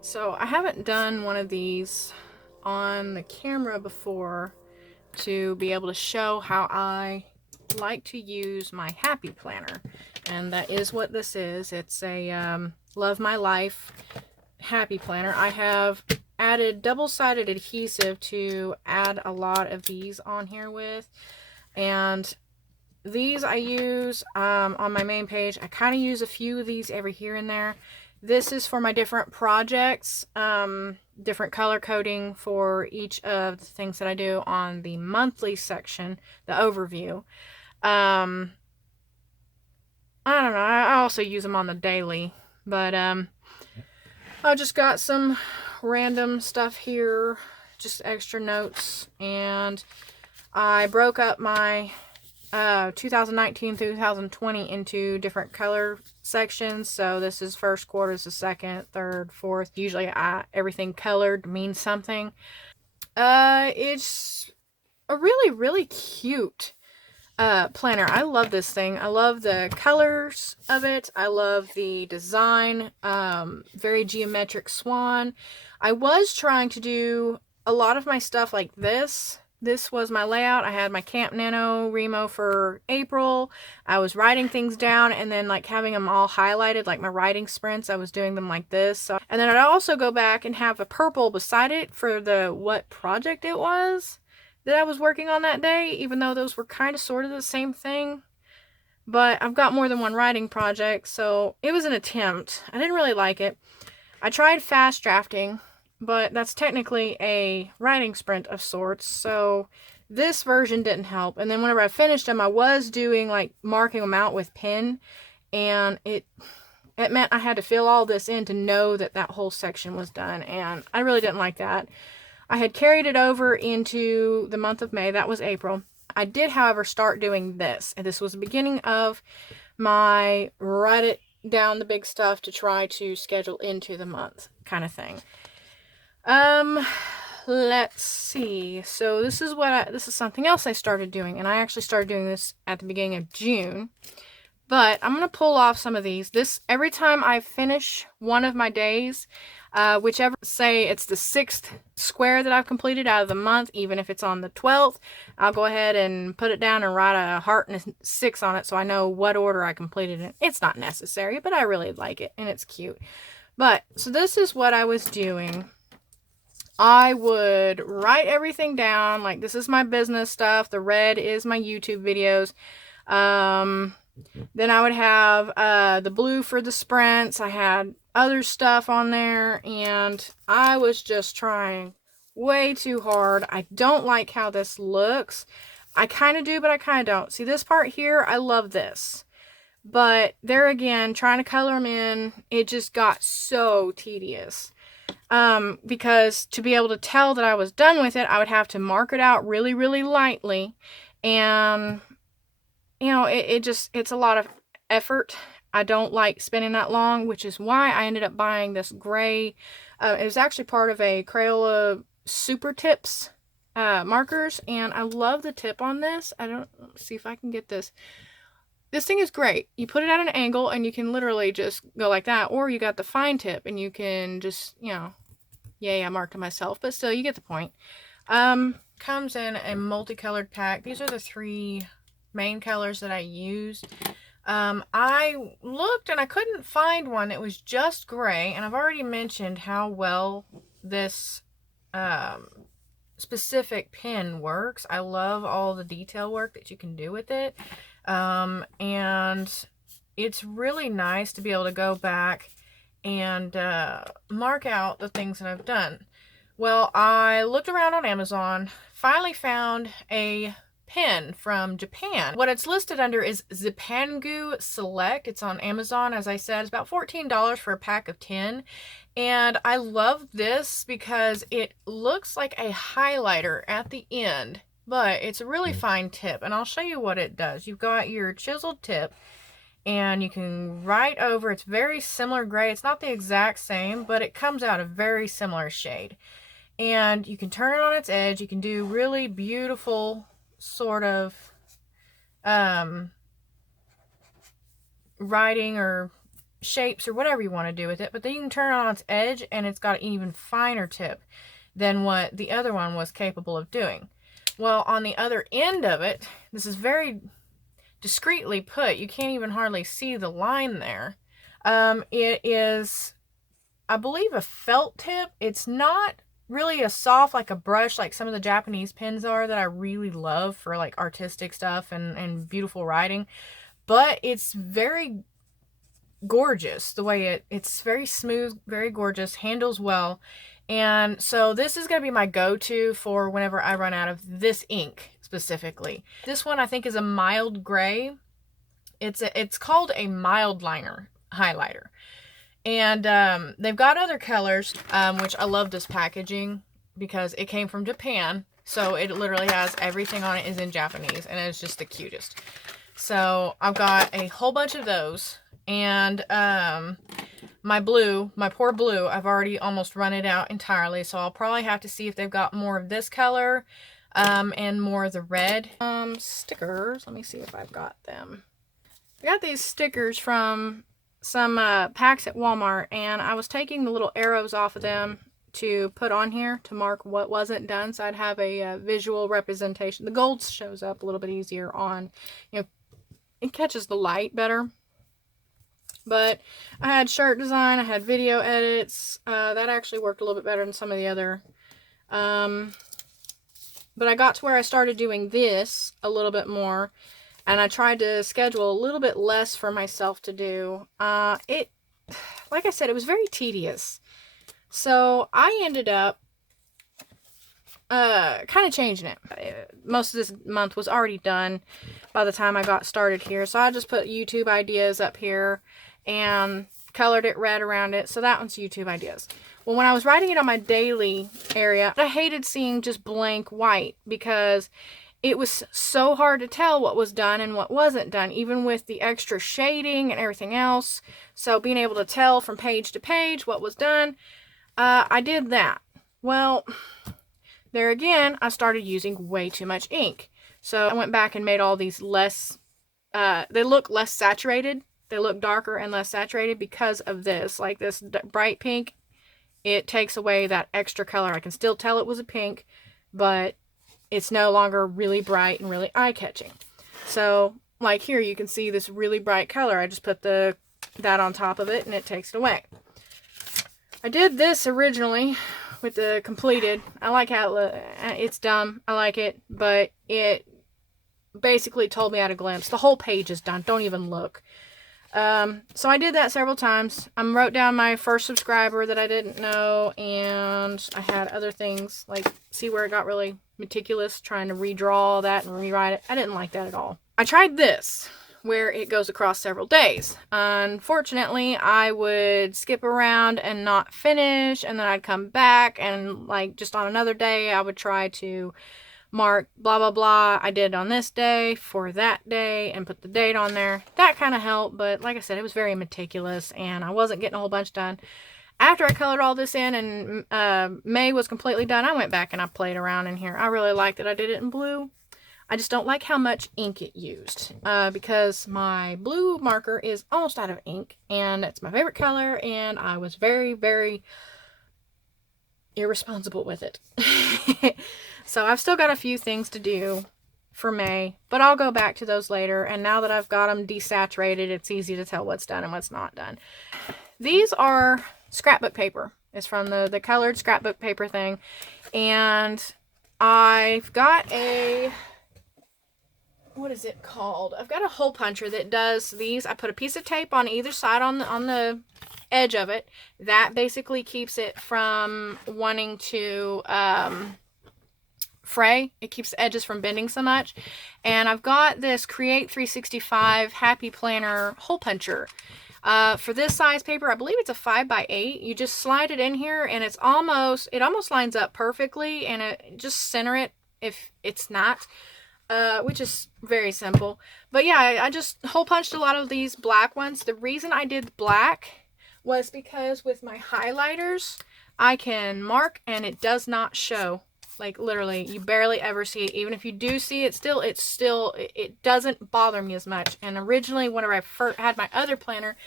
Alright, so I haven't done one of these on the camera before to be able to show how I like to use my Happy Planner. And that is what this is. It's a Love My Life Happy Planner. I have added double-sided adhesive to add a lot of these on here with. And these I use on my main page. I kind of use a few of these every here and there. This is for my different projects, different color coding for each of the things that I do on the monthly section, the overview. I don't know, I also use them on the daily, but I just got some random stuff here, just extra notes, and I broke up my 2019 through 2020 into different color sections. So this is first quarter, this is second, third, fourth. Usually everything colored means something. It's a really cute planner. I love this thing. I love the colors of it. I love the design. Very geometric swan. I was trying to do a lot of my stuff like this. This was my layout. I had my Camp Nano Remo for April. I was writing things down and then like having them all highlighted, like my writing sprints. I was doing them like this. So, and then I'd also go back and have a purple beside it for the what project it was that I was working on that day, even though those were kind of sort of the same thing. But I've got more than one writing project, so it was an attempt. I didn't really like it. I tried fast drafting, but that's technically a writing sprint of sorts, so this version didn't help. And then whenever I finished them, I was doing like marking them out with pen, and it meant I had to fill all this in to know that that whole section was done, and I really didn't like that. I had carried it over into the month of May. That was April. I did, however, start doing this, and this was the beginning of my write it down the big stuff to try to schedule into the month kind of thing. Let's see. So this is this is something else I started doing, and I actually started doing this at the beginning of June. But I'm going to pull off some of these. Every time I finish one of my days, whichever, say it's the 6th square that I've completed out of the month, even if it's on the 12th, I'll go ahead and put it down and write a heart and a 6 on it so I know what order I completed it. It's not necessary, but I really like it, and it's cute. But, so this is what I was doing. I would write everything down, like this is my business stuff, the red is my YouTube videos, then I would have the blue for the sprints. I had other stuff on there, and I was just trying way too hard. I don't like how this looks. I kind of do, but I kind of don't. See this part here? I love this. But there again, trying to color them in, it just got so tedious. Because to be able to tell that I was done with it, I would have to mark it out really lightly, and you know, it's a lot of effort. I don't like spending that long, which is why I ended up buying this gray, it was actually part of a Crayola Super Tips markers, and I love the tip on this. Let's see if I can get this. This thing is great. You put it at an angle and you can literally just go like that, or you got the fine tip and you can just, you know, yay, I marked it myself, but still, you get the point. Comes in a multicolored pack. These are the 3 main colors that I used. I looked and I couldn't find one that was just gray, and I've already mentioned how well this specific pen works. I love all the detail work that you can do with it. And it's really nice to be able to go back and mark out the things that I've done. Well, I looked around on Amazon, finally found a pen from Japan. What it's listed under is Zipangu Select. It's on Amazon, as I said. It's about $14 for a pack of 10. And I love this because it looks like a highlighter at the end, but it's a really fine tip, and I'll show you what it does. You've got your chiseled tip, and you can write over. It's very similar gray. It's not the exact same, but it comes out a very similar shade. And you can turn it on its edge. You can do really beautiful sort of writing or shapes or whatever you want to do with it, but then you can turn it on its edge and it's got an even finer tip than what the other one was capable of doing. Well, on the other end of it, this is very discreetly put. You can't even hardly see the line there. It is, I believe, a felt tip. It's not really a soft, like a brush, like some of the Japanese pens are that I really love for like artistic stuff and beautiful writing. But it's very gorgeous the way it's very smooth, very gorgeous, handles well. And so this is going to be my go-to for whenever I run out of this ink specifically. This one I think is a mild gray. It's called a mild liner highlighter. And they've got other colors, which I love this packaging because it came from Japan. So it literally has everything on it is in Japanese, and it's just the cutest. So I've got a whole bunch of those. And my poor blue, I've already almost run it out entirely. So I'll probably have to see if they've got more of this color and more of the red. Stickers, let me see if I've got them. I got these stickers from some packs at Walmart, and I was taking the little arrows off of them to put on here to mark what wasn't done, so I'd have a visual representation. The gold shows up a little bit easier on, it catches the light better. But I had shirt design, I had video edits, that actually worked a little bit better than some of the other. But I got to where I started doing this a little bit more, and I tried to schedule a little bit less for myself to do. Like I said, it was very tedious. So I ended up kind of changing it. Most of this month was already done by the time I got started here. So I just put YouTube ideas up here and colored it red around it. So that one's YouTube ideas. Well, when I was writing it on my daily area, I hated seeing just blank white because it was so hard to tell what was done and what wasn't done, even with the extra shading and everything else. So being able to tell from page to page what was done, I did that. Well, there again, I started using way too much ink. So I went back and made all these less, they look less saturated. They look darker and less saturated because of this. Like this bright pink, it takes away that extra color. I can still tell it was a pink, but it's no longer really bright and really eye-catching. So, like here, you can see this really bright color. I just put that on top of it, and it takes it away. I did this originally with the completed. I like how it's dumb. I like it, but it basically told me at a glimpse. The whole page is done. Don't even look. So I did that several times. I wrote down my first subscriber that I didn't know, and I had other things, like, see where it got really meticulous, trying to redraw all that and rewrite it. I didn't like that at all. I tried this, where it goes across several days. Unfortunately, I would skip around and not finish, and then I'd come back, and, like, just on another day, I would try to mark blah blah blah I did on this day for that day and put the date on there. That kind of helped, but like I said, it was very meticulous and I wasn't getting a whole bunch done. After I colored all this in and May was completely done, I went back and I played around in here. I really liked that I did it in blue. I just don't like how much ink it used because my blue marker is almost out of ink and it's my favorite color, and I was very, very irresponsible with it. So I've still got a few things to do for May, but I'll go back to those later. And now that I've got them desaturated, it's easy to tell what's done and what's not done. These are scrapbook paper. It's from the colored scrapbook paper thing. And I've got a, what is it called? I've got a hole puncher that does these. I put a piece of tape on either side on the edge of it. That basically keeps it from wanting to fray. It keeps the edges from bending so much. And I've got this Create 365 Happy Planner hole puncher. For this size paper, I believe it's a 5x8. You just slide it in here and it almost lines up perfectly, and just center it if it's not, which is very simple. But yeah, I just hole punched a lot of these black ones. The reason I did black was because with my highlighters, I can mark and it does not show. Like literally, you barely ever see it. Even if you do see it, it doesn't bother me as much. And originally, whenever I first had my other planner,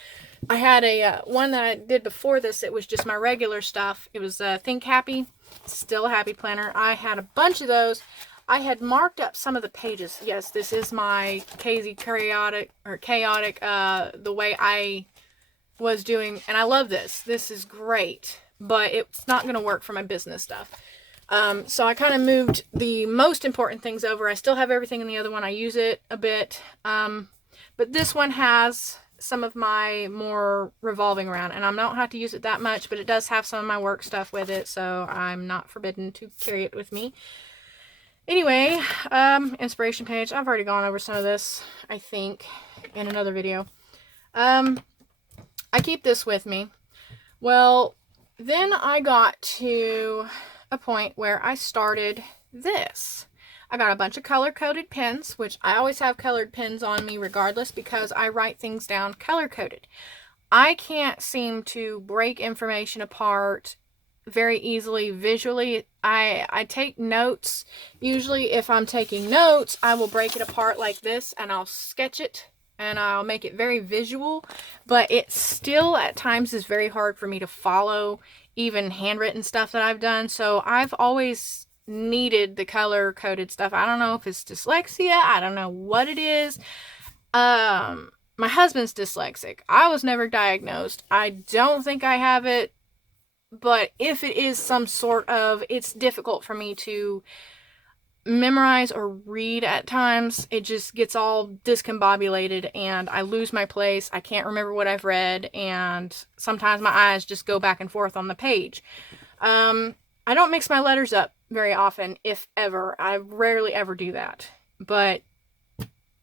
I had a one that I did before this. It was just my regular stuff. It was Think Happy, still a happy planner. I had a bunch of those. I had marked up some of the pages. Yes, this is my chaotic, the way I was doing, and I love this. This is great, but it's not going to work for my business stuff. So I kind of moved the most important things over. I still have everything in the other one. I use it a bit, but this one has some of my more revolving around, and I don't have to use it that much, but it does have some of my work stuff with it, so I'm not forbidden to carry it with me. Anyway, inspiration page. I've already gone over some of this, I think, in another video. I keep this with me. Well, then I got to a point where I started this. I got a bunch of color-coded pens, which I always have colored pens on me regardless because I write things down color-coded. I can't seem to break information apart very easily visually. I take notes. Usually if I'm taking notes, I will break it apart like this and I'll sketch it and I'll make it very visual, but it still at times is very hard for me to follow even handwritten stuff that I've done. So I've always needed the color coded stuff. I don't know if it's dyslexia. I don't know what it is. My husband's dyslexic. I was never diagnosed. I don't think I have it, but if it is some sort of, it's difficult for me to memorize or read at times. It just gets all discombobulated and I lose my place. I can't remember what I've read, and sometimes my eyes just go back and forth on the page. I don't mix my letters up very often, if ever. I rarely ever do that, but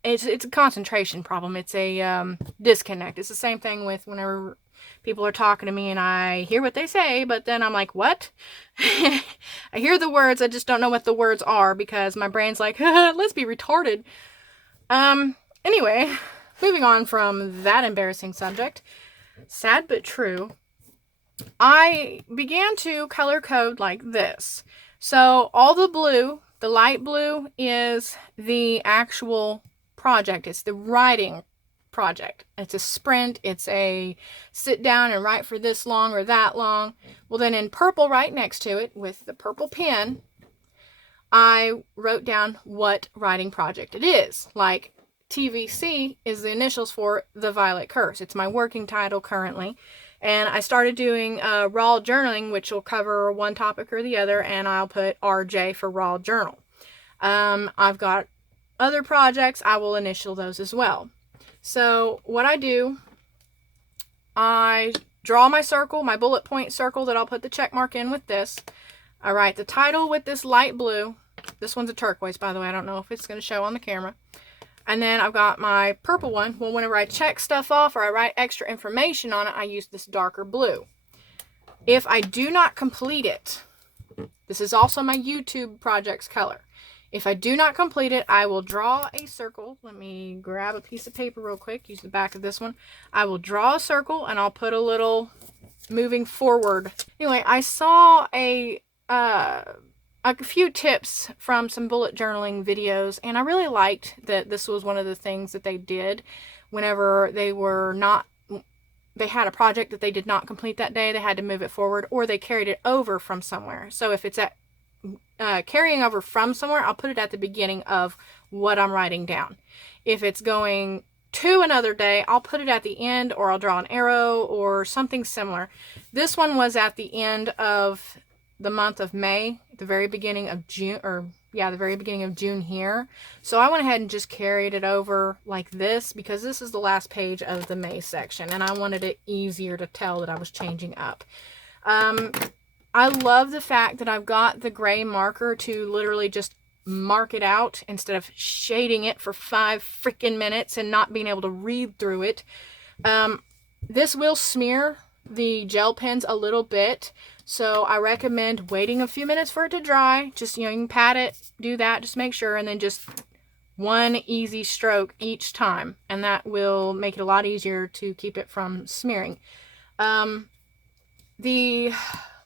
it's a concentration problem. It's a disconnect. It's the same thing with whenever people are talking to me and I hear what they say, but then I'm like, what? I hear the words, I just don't know what the words are because my brain's like, let's be retarded. Anyway, moving on from that embarrassing subject, sad but true, I began to color code like this. So all the blue, the light blue, is the actual project. It's the writing project. It's a sprint. It's a sit down and write for this long or that long. Well, then in purple right next to it with the purple pen, I wrote down what writing project it is. Like TVC is the initials for The Violet Curse. It's my working title currently. And I started doing raw journaling, which will cover one topic or the other, and I'll put RJ for raw journal. I've got other projects. I will initial those as well. So what I do, I draw my circle, my bullet point circle that I'll put the check mark in with this. I write the title with this light blue. This one's a turquoise, by the way. I don't know if it's going to show on the camera. And then I've got my purple one. Well, whenever I check stuff off or I write extra information on it, I use this darker blue. If I do not complete it, this is also my YouTube project's color. If I do not complete it, I will draw a circle. Let me grab a piece of paper real quick. Use the back of this one. I will draw a circle and I'll put a little moving forward. Anyway, I saw a few tips from some bullet journaling videos, and I really liked that this was one of the things that they did whenever they had a project that they did not complete that day. They had to move it forward, or they carried it over from somewhere. So if it's at carrying over from somewhere, I'll put it at the beginning of what I'm writing down. If it's going to another day, I'll put it at the end, or I'll draw an arrow or something similar. This one was at the end of the month of May, the very beginning of June, the very beginning of June here. So I went ahead and just carried it over like this because this is the last page of the May section and I wanted it easier to tell that I was changing up. I love the fact that I've got the gray marker to literally just mark it out instead of shading it for 5 freaking minutes and not being able to read through it. This will smear the gel pens a little bit, so I recommend waiting a few minutes for it to dry. Just, you can pat it, do that, just make sure, and then just one easy stroke each time, and that will make it a lot easier to keep it from smearing. My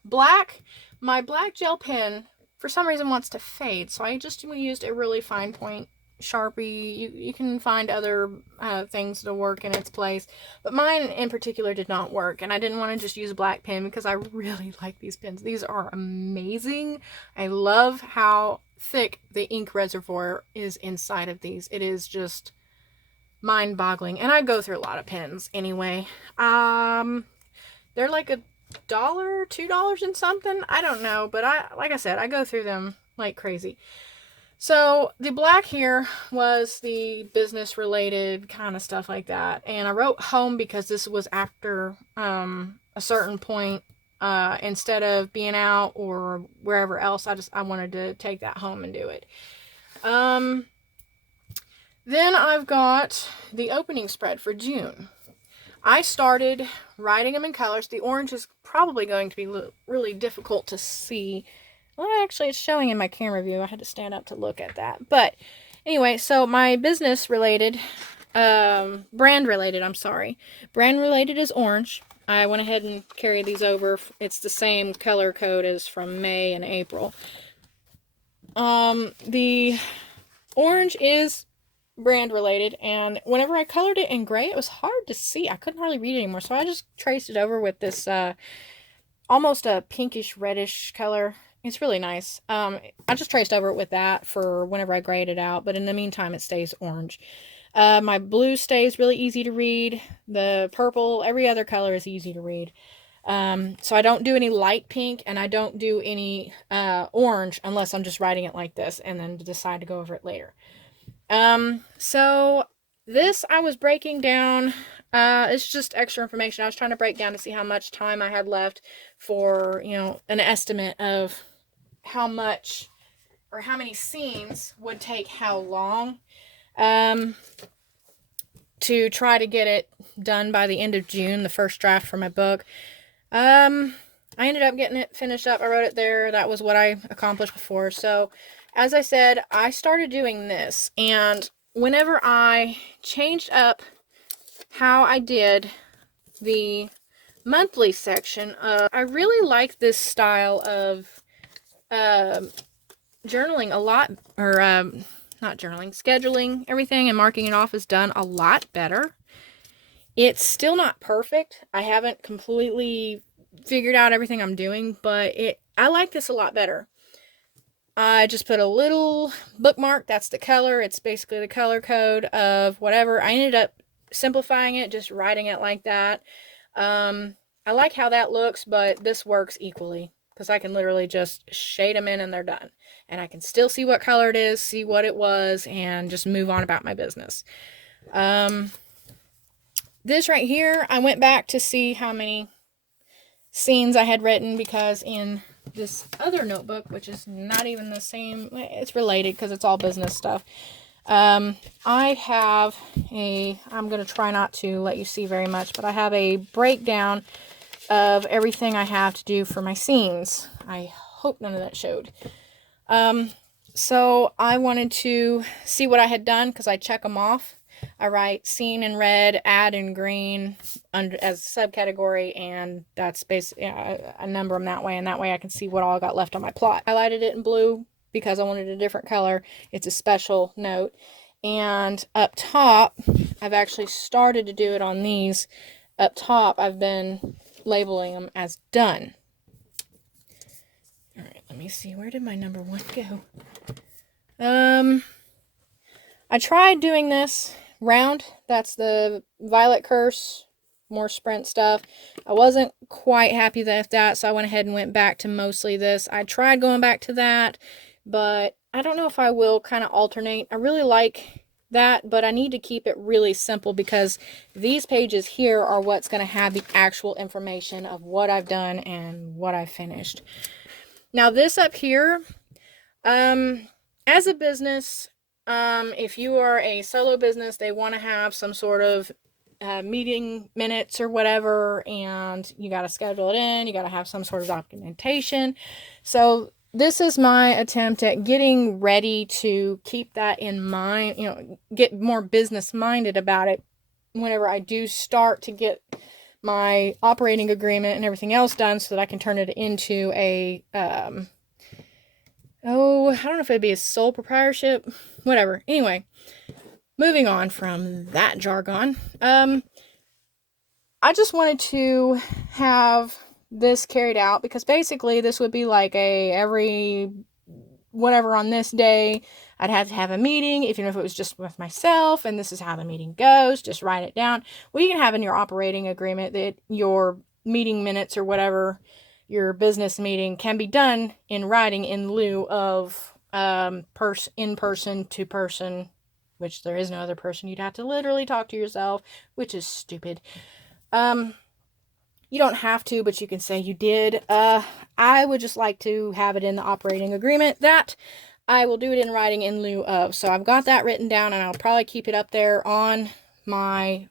black gel pen for some reason wants to fade, so I just used a really fine point Sharpie. You can find other things to work in its place. But mine in particular did not work. And I didn't want to just use a black pen because I really like these pens. These are amazing. I love how thick the ink reservoir is inside of these. It is just mind-boggling. And I go through a lot of pens anyway. They're like $1, $2 and something. I don't know. But like I said, I go through them like crazy. So the black here was the business related kind of stuff like that. And I wrote home because this was after a certain point. Instead of being out or wherever else, I wanted to take that home and do it. Then I've got the opening spread for June. I started writing them in colors. The orange is probably going to be really difficult to see. Well, actually, it's showing in my camera view. I had to stand up to look at that. But anyway, so my business related, brand related is orange. I went ahead and carried these over. It's the same color code as from May and April. The orange is brand related, and whenever I colored it in gray, it was hard to see. I couldn't hardly read it anymore, so I just traced it over with this almost a pinkish reddish color. It's really nice. I just traced over it with that for whenever I grayed it out, but in the meantime it stays orange. My blue stays really easy to read. The purple, every other color is easy to read. So I don't do any light pink, and I don't do any orange unless I'm just writing it like this and then decide to go over it later. So this I was breaking down. It's just extra information. I was trying to break down to see how much time I had left for, an estimate of how much or how many scenes would take how long. To try to get it done by the end of June, the first draft for my book. I ended up getting it finished up. I wrote it there. That was what I accomplished before. So, as I said, I started doing this, and whenever I changed up how I did the monthly section, I really like this style of journaling a lot, or not journaling, scheduling everything and marking it off is done a lot better. It's still not perfect. I haven't completely figured out everything I'm doing, but I like this a lot better. I just put a little bookmark. That's the color. It's basically the color code of whatever. I ended up simplifying it, just writing it like that. I like how that looks, but this works equally because I can literally just shade them in and they're done. And I can still see what color it is, see what it was, and just move on about my business. This right here, I went back to see how many scenes I had written, because in this other notebook, which is not even the same, it's related because it's all business stuff. I have I'm going to try not to let you see very much, but I have a breakdown of everything I have to do for my scenes. I hope none of that showed. So I wanted to see what I had done because I check them off. I write scene in red, add in green under as a subcategory, and that's basically, I number them that way, and that way I can see what all got left on my plot. Highlighted it in blue because I wanted a different color. It's a special note. And up top, I've actually started to do it on these. Up top, I've been labeling them as done. All right, let me see. Where did my number 1 go? I tried doing this round. That's the Violet Curse, more sprint stuff. I wasn't quite happy with that, so I went ahead and went back to mostly this. I tried going back to that, but I don't know if I will kind of alternate. I really like that, but I need to keep it really simple because these pages here are what's going to have the actual information of what I've done and what I finished. Now this up here, as a business, if you are a solo business, they want to have some sort of meeting minutes or whatever, and you got to schedule it in. You got to have some sort of documentation. So this is my attempt at getting ready to keep that in mind, get more business minded about it whenever I do start to get my operating agreement and everything else done so that I can turn it into a oh, I don't know if it'd be a sole proprietorship, whatever. Anyway, moving on from that jargon, I just wanted to have this carried out because basically this would be like a every whatever on this day I'd have to have a meeting, even if it was just with myself, and this is how the meeting goes. Just write it down. Well, you can have in your operating agreement that your meeting minutes or whatever, your business meeting, can be done in writing in lieu of in person to person, which there is no other person. You'd have to literally talk to yourself, which is stupid. You don't have to, but you can say you did. I would just like to have it in the operating agreement that I will do it in writing in lieu of. So I've got that written down, and I'll probably keep it up there on my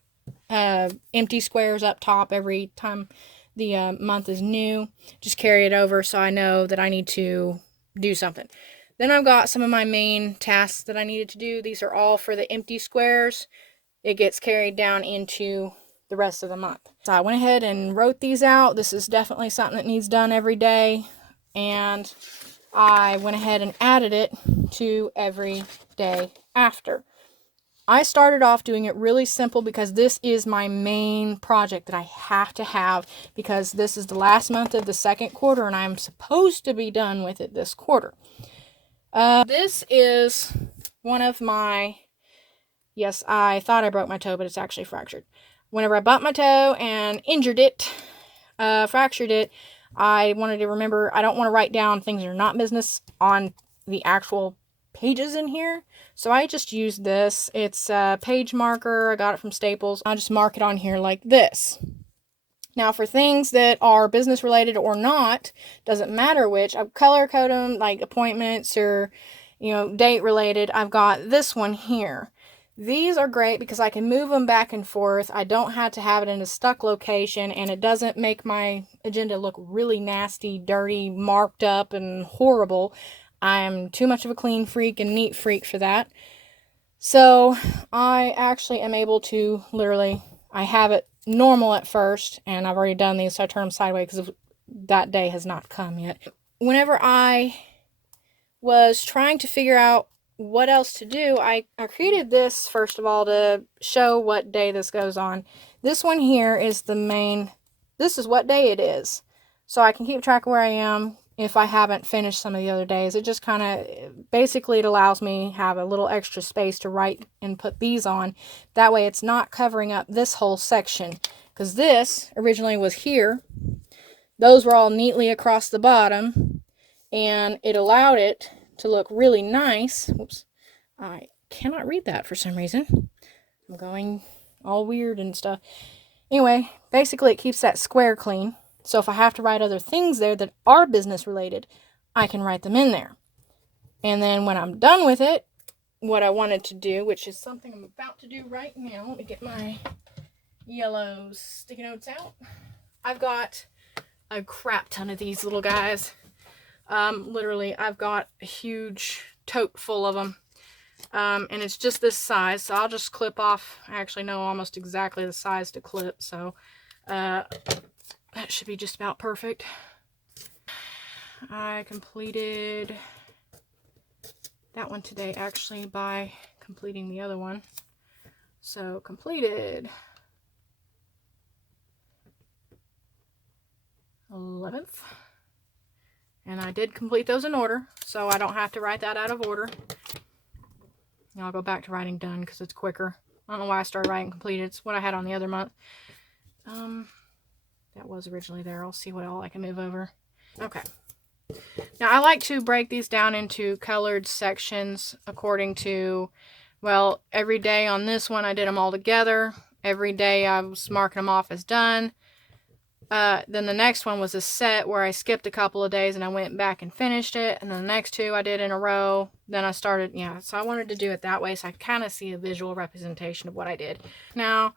empty squares up top every time the month is new. Just carry it over so I know that I need to do something. Then I've got some of my main tasks that I needed to do. These are all for the empty squares. It gets carried down into the rest of the month. So I went ahead and wrote these out. This is definitely something that needs done every day. And I went ahead and added it to every day after. I started off doing it really simple because this is my main project that I have to have because this is the last month of the second quarter and I'm supposed to be done with it this quarter. This is one of my, yes, I thought I broke my toe, but it's actually fractured. Whenever I bumped my toe and injured it, fractured it, I wanted to remember, I don't want to write down things that are not business on the actual pages in here. So I just used this. It's a page marker. I got it from Staples. I'll just mark it on here like this. Now for things that are business related or not, doesn't matter which, I color code them like appointments or, date related. I've got this one here. These are great because I can move them back and forth. I don't have to have it in a stuck location, and it doesn't make my agenda look really nasty, dirty, marked up, and horrible. I'm too much of a clean freak and neat freak for that. So I actually am able to I have it normal at first, and I've already done these, so I turn them sideways because that day has not come yet. Whenever I was trying to figure out what else to do, I created this first of all to show what day this goes on. This one here is this is what day it is. So I can keep track of where I am if I haven't finished some of the other days. It just kind of, basically it allows me to have a little extra space to write and put these on. That way it's not covering up this whole section. Because this originally was here. Those were all neatly across the bottom. And it allowed it to look really nice. Oops. I cannot read that for some reason. I'm going all weird and stuff. Anyway, basically it keeps that square clean. So if I have to write other things there that are business related, I can write them in there. And then when I'm done with it, what I wanted to do, which is something I'm about to do right now, let me get my yellow sticky notes out. I've got a crap ton of these little guys. Literally, I've got a huge tote full of them. And it's just this size, so I'll just clip off. I actually know almost exactly the size to clip, so that should be just about perfect. I completed that one today, actually, by completing the other one. So, completed 11th. And I did complete those in order, so I don't have to write that out of order. I'll go back to writing done because it's quicker. I don't know why I started writing completed. It's what I had on the other month. That was originally there. I'll see what all I can move over. Okay. Now, I like to break these down into colored sections according to, well, every day on this one I did them all together. Every day I was marking them off as done. Then the next one was a set where I skipped a couple of days and I went back and finished it. And then the next two I did in a row. Then I started, so I wanted to do it that way so I kind of see a visual representation of what I did. Now,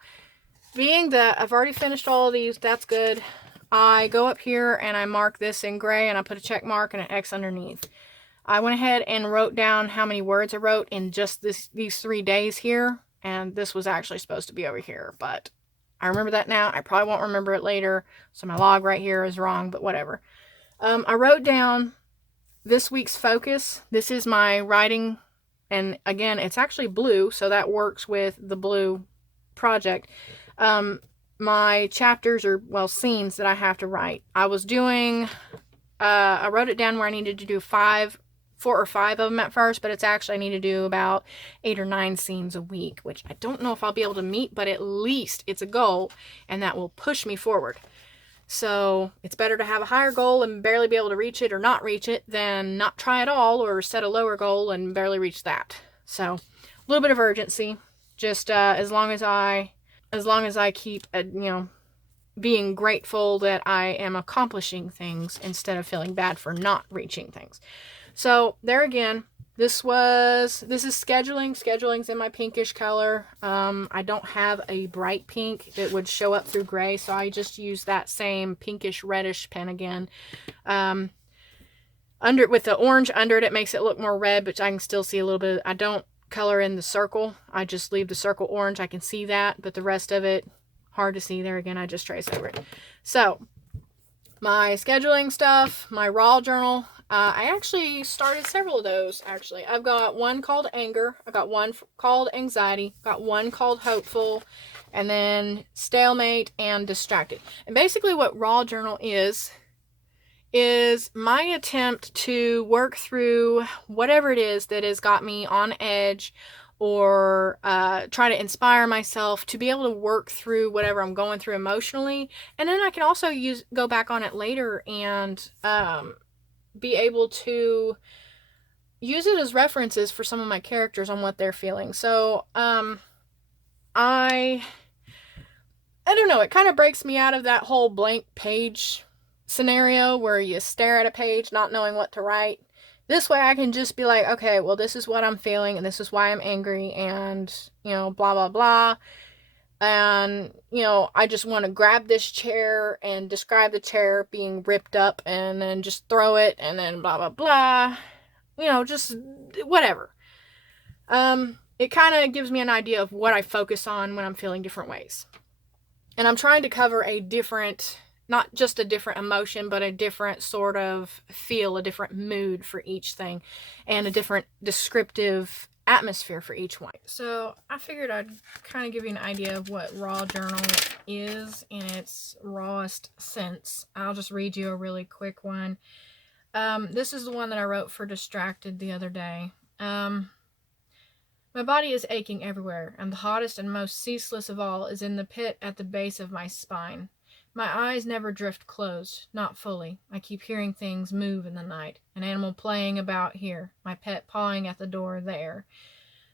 being that I've already finished all of these, that's good. I go up here and I mark this in gray and I put a check mark and an X underneath. I went ahead and wrote down how many words I wrote in just these 3 days here. And this was actually supposed to be over here, but I remember that now. I probably won't remember it later. So my log right here is wrong, but whatever. I wrote down this week's focus, this is my writing, and again, it's actually blue, so that works with the blue project. My chapters are, well, scenes that I have to write. I was doing, I wrote it down where I needed to do 4 or 5 of them at first, but it's actually, I need to do about 8 or 9 scenes a week, which I don't know if I'll be able to meet, but at least it's a goal, and that will push me forward. So it's better to have a higher goal and barely be able to reach it or not reach it than not try at all or set a lower goal and barely reach that. So a little bit of urgency, just as long as I keep, being grateful that I am accomplishing things instead of feeling bad for not reaching things. So there again, this is scheduling. Scheduling's in my pinkish color. I don't have a bright pink that would show up through gray, so I just use that same pinkish reddish pen again. With the orange under it, it makes it look more red, but I can still see a little bit. I don't color in the circle. I just leave the circle orange. I can see that, but the rest of it, hard to see. There again, I just trace over it. So my scheduling stuff, my raw journal, I actually started several of those, actually. I've got one called anger, I got one called anxiety, got one called hopeful, and then stalemate and distracted. And basically what raw journal is my attempt to work through whatever it is that has got me on edge, or try to inspire myself to be able to work through whatever I'm going through emotionally. And then I can also go back on it later and be able to use it as references for some of my characters on what they're feeling. So I don't know, it kind of breaks me out of that whole blank page scenario where you stare at a page not knowing what to write. This way I can just be like, okay, well, this is what I'm feeling, and this is why I'm angry, and, blah, blah, blah. And, I just want to grab this chair and describe the chair being ripped up and then just throw it and then blah, blah, blah. Just whatever. It kind of gives me an idea of what I focus on when I'm feeling different ways. And I'm trying to cover not just a different emotion, but a different sort of feel, a different mood for each thing, and a different descriptive atmosphere for each one. So I figured I'd kind of give you an idea of what raw journal is in its rawest sense. I'll just read you a really quick one. This is the one that I wrote for Distracted the other day. My body is aching everywhere, and the hottest and most ceaseless of all is in the pit at the base of my spine. My eyes never drift closed, not fully. I keep hearing things move in the night. An animal playing about here, my pet pawing at the door there.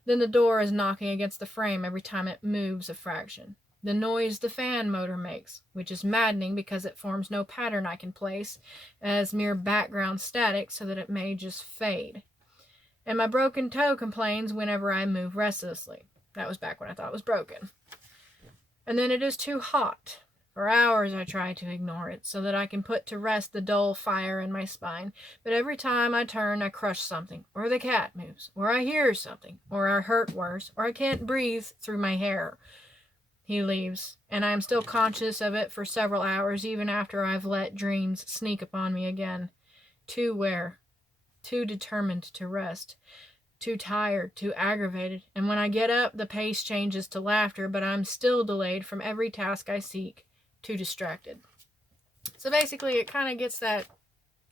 Then the door is knocking against the frame every time it moves a fraction. The noise the fan motor makes, which is maddening because it forms no pattern I can place as mere background static so that it may just fade. And my broken toe complains whenever I move restlessly. That was back when I thought it was broken. And then it is too hot. For hours I try to ignore it, so that I can put to rest the dull fire in my spine. But every time I turn, I crush something, or the cat moves, or I hear something, or I hurt worse, or I can't breathe through my hair. He leaves, and I am still conscious of it for several hours, even after I've let dreams sneak upon me again. Too where? Too determined to rest. Too tired, too aggravated, and when I get up, the pace changes to laughter, but I'm still delayed from every task I seek. Too distracted. So basically it kind of gets that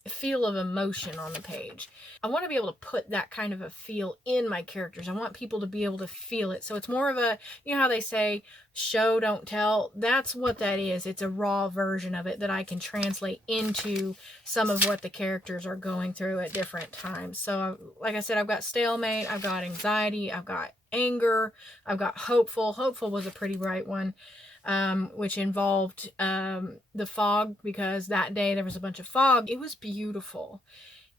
feel of emotion on the page. I want to be able to put that kind of a feel in my characters. I want people to be able to feel it. So it's more of a, how they say, show, don't tell. That's what that is. It's a raw version of it that I can translate into some of what the characters are going through at different times. So like I said, I've got stalemate, I've got anxiety, I've got anger, I've got hopeful. Hopeful was a pretty bright one. Which involved the fog, because that day there was a bunch of fog. It was beautiful.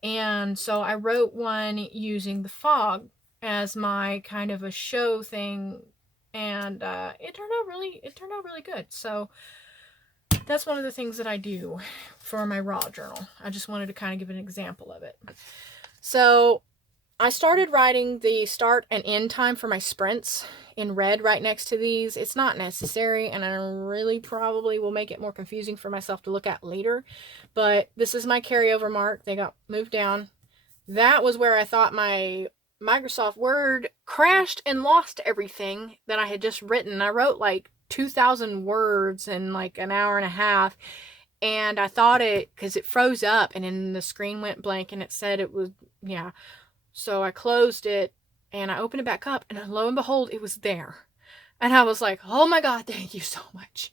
And so I wrote one using the fog as my kind of a show thing, and it turned out really good. So that's one of the things that I do for my raw journal. I just wanted to kind of give an example of it. So I started writing the start and end time for my sprints in red right next to these. It's not necessary, and I really probably will make it more confusing for myself to look at later, but this is my carryover mark. They got moved down. that was where I thought my Microsoft Word crashed and lost everything that I had just written. I wrote like 2,000 words in like an hour and a half. And I thought because it froze up and then the screen went blank and it said it was, yeah. So I closed it and I opened it back up and lo and behold, it was there. And I was like, oh my God, thank you so much.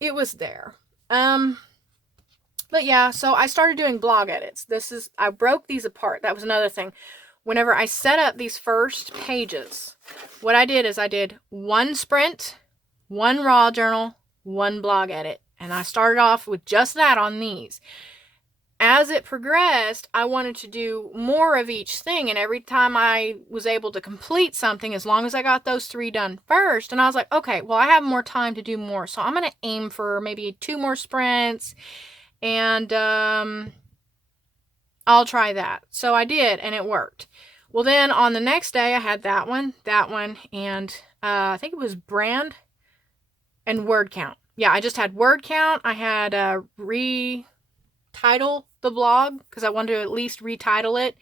It was there. But yeah, so I started doing blog edits. I broke these apart. That was another thing. Whenever I set up these first pages, what I did is I did one sprint, one raw journal, one blog edit. And I started off with just that on these. As it progressed, I wanted to do more of each thing. And every time I was able to complete something, as long as I got those 3 done first, and I was like, okay, well, I have more time to do more. So I'm going to aim for maybe 2 more sprints. And I'll try that. So I did, and it worked. Well, then on the next day, I had that one, and I think it was brand and word count. Yeah, I just had word count. I had retitle the blog because I wanted to at least retitle it.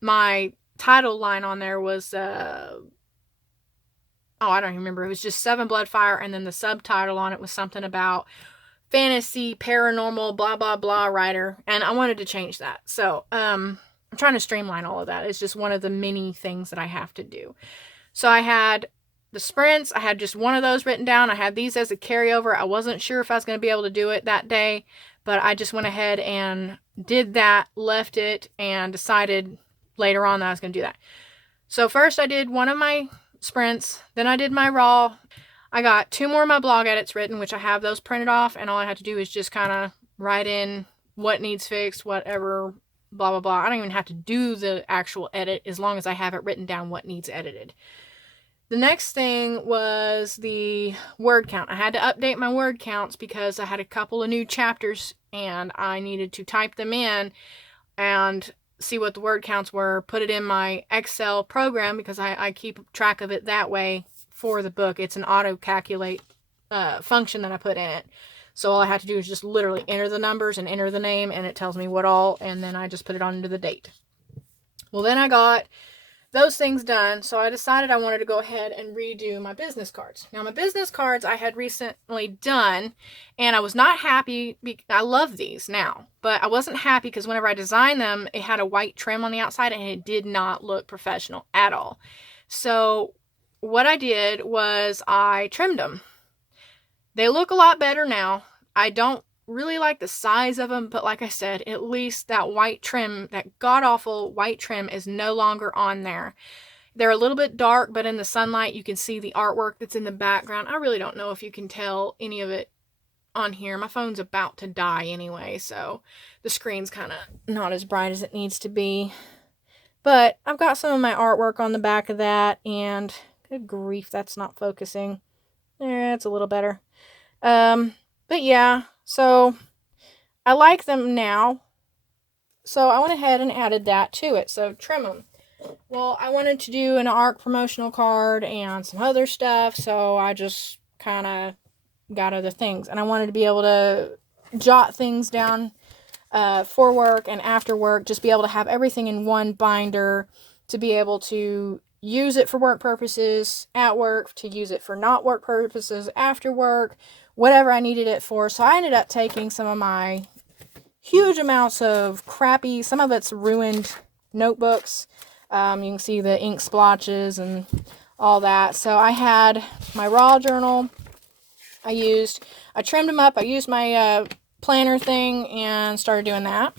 My title line on there was, I don't even remember. It was just 7 Blood Fire, and then the subtitle on it was something about fantasy, paranormal, blah, blah, blah writer. And I wanted to change that. So I'm trying to streamline all of that. It's just one of the many things that I have to do. So I had the sprints. I had just one of those written down. I had these as a carryover. I wasn't sure if I was going to be able to do it that day, but I just went ahead and did that, left it, and decided later on that I was going to do that. So first I did one of my sprints. Then I did my raw. I got 2 more of my blog edits written, which I have those printed off, and all I had to do is just kind of write in what needs fixed, whatever, blah, blah, blah. I don't even have to do the actual edit as long as I have it written down what needs edited. The next thing was the word count. I had to update my word counts because I had a couple of new chapters and I needed to type them in and see what the word counts were, put it in my Excel program because I keep track of it that way. For the book, it's an auto calculate function that I put in it. So all I have to do is just literally enter the numbers and enter the name, and it tells me what all, and then I just put it on into the date. Well, then I got those things done, so I decided I wanted to go ahead and redo my business cards. Now, my business cards I had recently done, and I was not happy. I love these now, but I wasn't happy because whenever I designed them, it had a white trim on the outside, and it did not look professional at all. So what I did was I trimmed them. They look a lot better now. I don't really like the size of them, but like I said, at least that white trim, that god-awful white trim is no longer on there. They're a little bit dark, but in the sunlight you can see the artwork that's in the background. I really don't know if you can tell any of it on here. My phone's about to die anyway, so the screen's kind of not as bright as it needs to be. But I've got some of my artwork on the back of that, and good grief, that's not focusing. There, it's a little better. But yeah, so I like them now. So I went ahead and added that to it. So trim them. Well, I wanted to do an Argh promotional card and some other stuff, so I just kind of got other things. And I wanted to be able to jot things down for work and after work, just be able to have everything in one binder, to be able to use it for work purposes at work, to use it for not work purposes after work, whatever I needed it for. So I ended up taking some of my huge amounts of crappy, some of it's ruined notebooks. You can see the ink splotches and all that. So I had my raw journal. I trimmed them up. I used my planner thing and started doing that.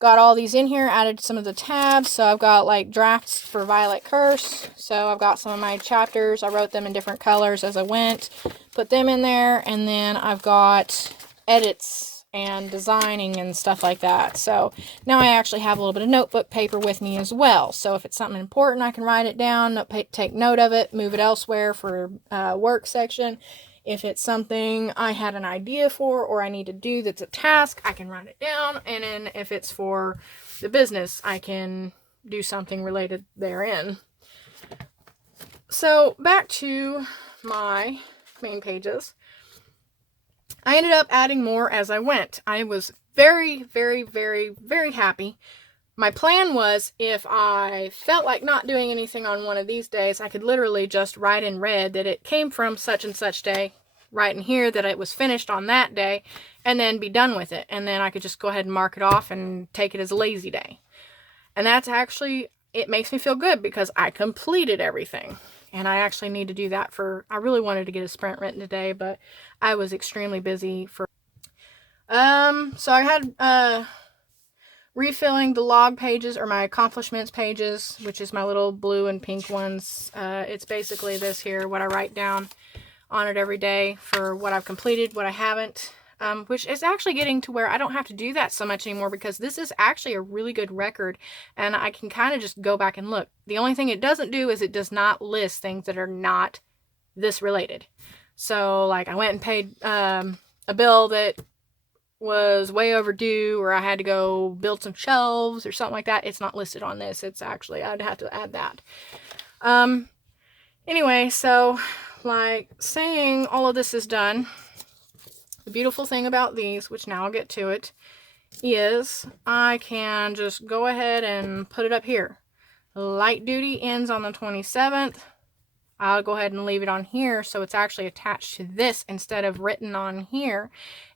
Got all these in here, added some of the tabs. So I've got like drafts for Violet Curse. So I've got some of my chapters. I wrote them in different colors as I went. Put them in there. And then I've got edits and designing and stuff like that. So now I actually have a little bit of notebook paper with me as well. So if it's something important, I can write it down, take note of it, move it elsewhere for work section. If it's something I had an idea for or I need to do that's a task, I can write it down. And then if it's for the business, I can do something related therein. So back to my main pages. I ended up adding more as I went. I was very, very, very, very happy my plan was, if I felt like not doing anything on one of these days, I could literally just write in red that it came from such and such day, write in here that it was finished on that day, and then be done with it. And then I could just go ahead and mark it off and take it as a lazy day. And that's actually, it makes me feel good because I completed everything. And I actually need to do that I really wanted to get a sprint written today, but I was extremely busy so I had, refilling the log pages, or my accomplishments pages, which is my little blue and pink ones. It's basically this here, what I write down on it every day for what I've completed, what I haven't, which is actually getting to where I don't have to do that so much anymore, because this is actually a really good record and I can kind of just go back and look. The only thing it doesn't do is it does not list things that are not this related. So like I went and paid a bill that was way overdue, or I had to go build some shelves or something like that. It's not listed on this. It's actually, I'd have to add that. Anyway, so like saying all of this is done, the beautiful thing about these, which now I'll get to it, is I can just go ahead and put it up here. Light duty ends on the 27th. I'll go ahead and leave it on here so it's actually attached to this instead of written on here,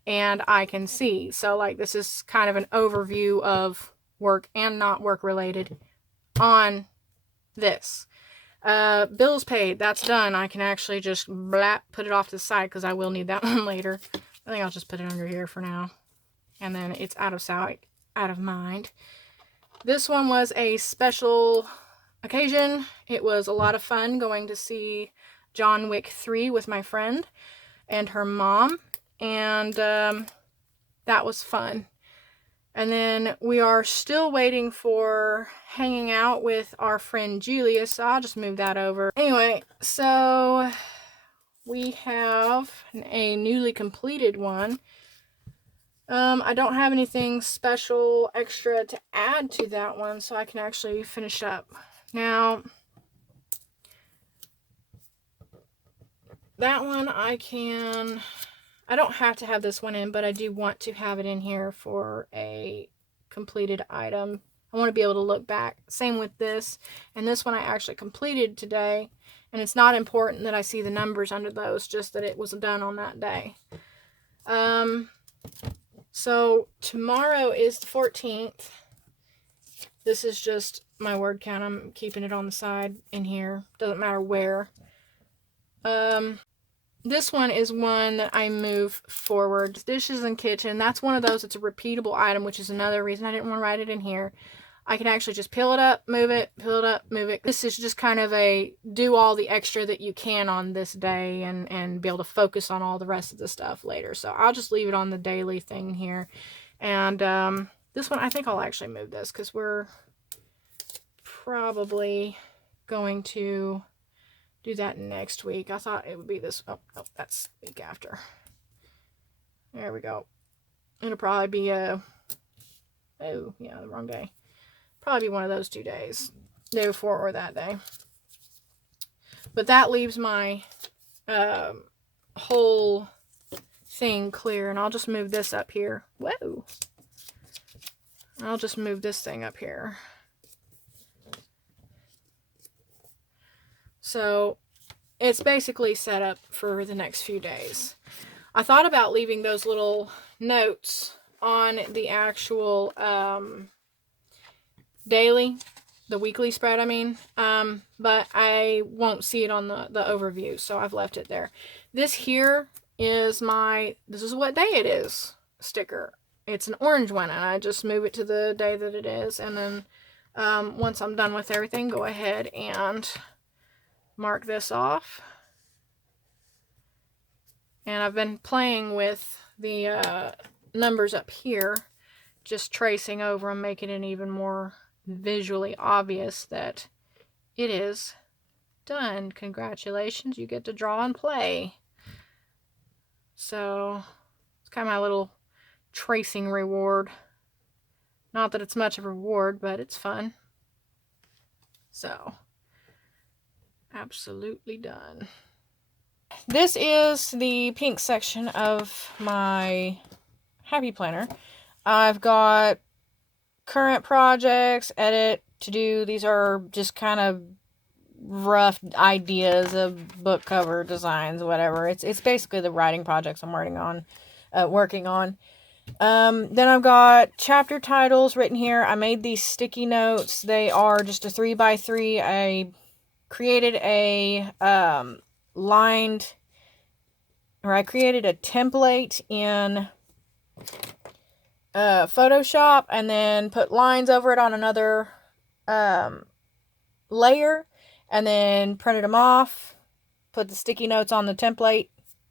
and I can see. So like this is kind of an overview of work and not work related on this. Bills paid, that's done. I can actually just put it off to the side because I will need that one later. I think I'll just put it under here for now, and then it's out of sight, out of mind. This one was a special occasion. It was a lot of fun going to see John Wick 3 with my friend and her mom, and that was fun. And then we are still waiting for hanging out with our friend Julia, so I'll just move that over. Anyway, so we have a newly completed one. I don't have anything special extra to add to that one, so I can actually finish up. Now, that one I don't have to have this one in, but I do want to have it in here for a completed item. I want to be able to look back. Same with this. And this one I actually completed today, and it's not important that I see the numbers under those, just that it was done on that day. So tomorrow is the 14th. This is just my word count. I'm keeping it on the side in here. Doesn't matter where. This one is one that I move forward. Dishes and kitchen. That's one of those. It's a repeatable item, which is another reason I didn't want to write it in here. I can actually just peel it up, move it, peel it up, move it. This is just kind of a do all the extra that you can on this day and be able to focus on all the rest of the stuff later. So I'll just leave it on the daily thing here. And this one, I think I'll actually move this because we're probably going to do that next week. I thought it would be this. Oh, no, that's the week after. There we go. It'll probably be oh yeah, the wrong day. Probably be one of those 2 days, day before or that day. But that leaves my whole thing clear, and I'll just move this up here. Whoa! I'll just move this thing up here. So it's basically set up for the next few days. I thought about leaving those little notes on the actual daily, the weekly spread, I mean, but I won't see it on the overview, so I've left it there. This here is this is what day it is sticker. It's an orange one, and I just move it to the day that it is, and then once I'm done with everything, go ahead and mark this off. And I've been playing with the numbers up here, just tracing over them, making it even more visually obvious that it is done. Congratulations, you get to draw and play. So it's kind of my little tracing reward. Not that it's much of a reward, but it's fun. So absolutely done. This is the pink section of my Happy Planner. I've got current projects, edit, to do. These are just kind of rough ideas of book cover designs, whatever. It's basically the writing projects I'm working on. Then I've got chapter titles written here. I made these sticky notes. They are just a 3x3. I created a I created a template in Photoshop and then put lines over it on another layer, and then printed them off, put the sticky notes on the template,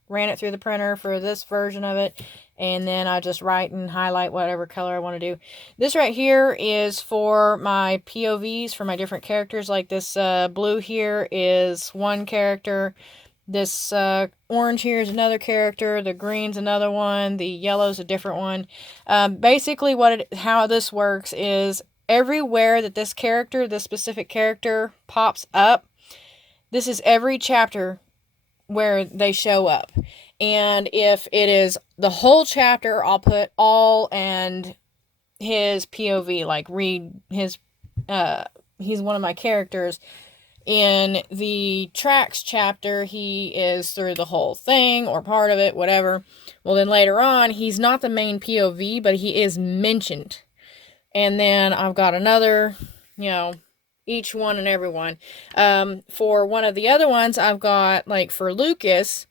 ran it through the printer for this version of it, and then I just write and highlight whatever color I want to do. This right here is for my POVs for my different characters. Like this blue here is one character. This orange here is another character. The green's another one. The yellow's a different one. Basically, how this works is everywhere that this specific character pops up, this is every chapter where they show up. And if it is the whole chapter, I'll put all and his POV, like read his, he's one of my characters. In the tracks chapter, he is through the whole thing or part of it, whatever. Well, then later on, he's not the main POV, but he is mentioned. And then I've got another, each one and every one. For one of the other ones, I've got, like for Lucas,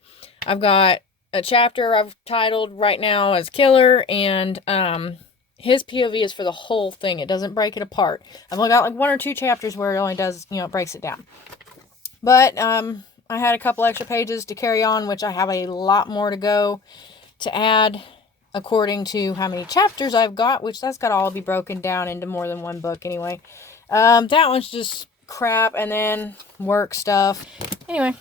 I've got a chapter I've titled right now as Killer, and his POV is for the whole thing. It doesn't break it apart. I've only got like one or two chapters where it only does, it breaks it down. But I had a couple extra pages to carry on, which I have a lot more to go to add according to how many chapters I've got, which that's got to all be broken down into more than one book anyway. That one's just crap, and then work stuff. Anyway,